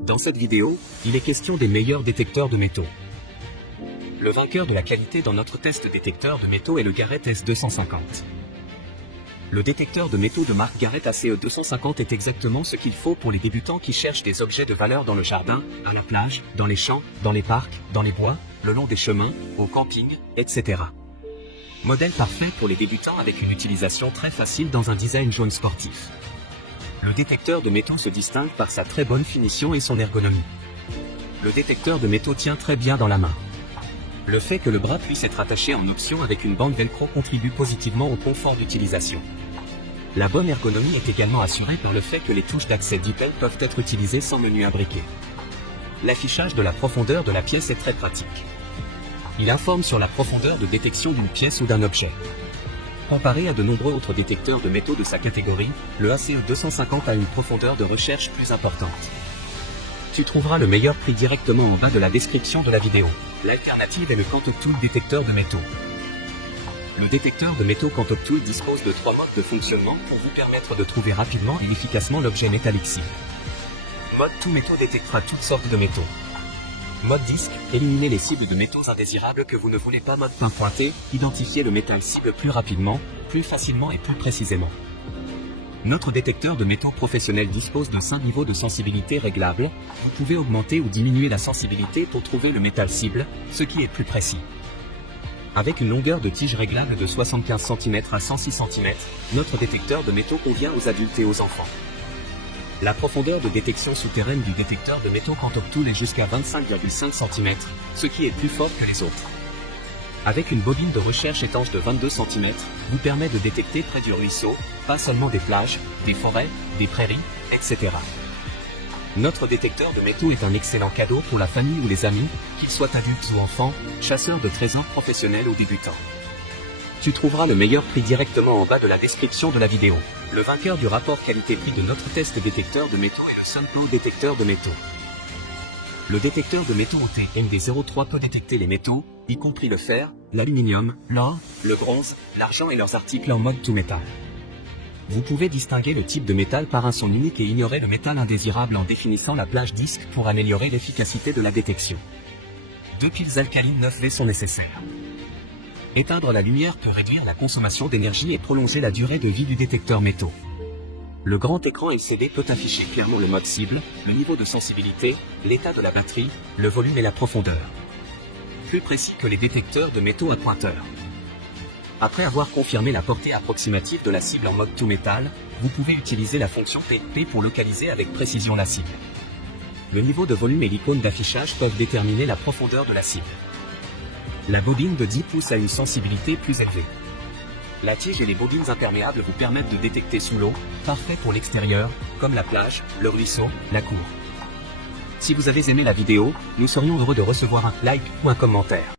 Dans cette vidéo, il est question des meilleurs détecteurs de métaux. Le vainqueur de la qualité dans notre test détecteur de métaux est le Garrett S250. Le détecteur de métaux de marque Garrett ACE250 est exactement ce qu'il faut pour les débutants qui cherchent des objets de valeur dans le jardin, à la plage, dans les champs, dans les parcs, dans les bois, le long des chemins, au camping, etc. Modèle parfait pour les débutants avec une utilisation très facile dans un design jaune sportif. Le détecteur de métaux se distingue par sa très bonne finition et son ergonomie. Le détecteur de métaux tient très bien dans la main. Le fait que le bras puisse être attaché en option avec une bande velcro contribue positivement au confort d'utilisation. La bonne ergonomie est également assurée par le fait que les touches d'accès DIPEL peuvent être utilisées sans menu imbriqué. L'affichage de la profondeur de la pièce est très pratique. Il informe sur la profondeur de détection d'une pièce ou d'un objet. Comparé à de nombreux autres détecteurs de métaux de sa catégorie, le ACE250 a une profondeur de recherche plus importante. Tu trouveras le meilleur prix directement en bas de la description de la vidéo. L'alternative est le Quantotool détecteur de métaux. Le détecteur de métaux Quantotool dispose de 3 modes de fonctionnement pour vous permettre de trouver rapidement et efficacement l'objet métallique cible. Mode Tout métaux détectera toutes sortes de métaux. Mode disque, éliminez les cibles de métaux indésirables que vous ne voulez pas. Mode pinpointé, pointé, identifiez le métal cible plus rapidement, plus facilement et plus précisément. Notre détecteur de métaux professionnel dispose de 5 niveaux de sensibilité réglables. Vous pouvez augmenter ou diminuer la sensibilité pour trouver le métal cible, ce qui est plus précis. Avec une longueur de tige réglable de 75 cm à 106 cm, notre détecteur de métaux convient aux adultes et aux enfants. La profondeur de détection souterraine du détecteur de métaux Quantotool est jusqu'à 25,5 cm, ce qui est plus fort que les autres. Avec une bobine de recherche étanche de 22 cm, vous permet de détecter près du ruisseau, pas seulement des plages, des forêts, des prairies, etc. Notre détecteur de métaux est un excellent cadeau pour la famille ou les amis, qu'ils soient adultes ou enfants, chasseurs de trésors professionnels ou débutants. Tu trouveras le meilleur prix directement en bas de la description de la vidéo. Le vainqueur du rapport qualité-prix de notre test détecteur de métaux est le Sunpro détecteur de métaux. Le détecteur de métaux OTMD03 peut détecter les métaux, y compris le fer, l'aluminium, l'or, le bronze, l'argent et leurs articles en mode tout métal. Vous pouvez distinguer le type de métal par un son unique et ignorer le métal indésirable en définissant la plage disque pour améliorer l'efficacité de la détection. 2 piles alcalines 9V sont nécessaires. Éteindre la lumière peut réduire la consommation d'énergie et prolonger la durée de vie du détecteur métaux. Le grand écran LCD peut afficher clairement le mode cible, le niveau de sensibilité, l'état de la batterie, le volume et la profondeur. Plus précis que les détecteurs de métaux à pointeur. Après avoir confirmé la portée approximative de la cible en mode tout métal, vous pouvez utiliser la fonction PP pour localiser avec précision la cible. Le niveau de volume et l'icône d'affichage peuvent déterminer la profondeur de la cible. La bobine de 10 pouces a une sensibilité plus élevée. La tige et les bobines imperméables vous permettent de détecter sous l'eau, parfait pour l'extérieur, comme la plage, le ruisseau, la cour. Si vous avez aimé la vidéo, nous serions heureux de recevoir un like ou un commentaire.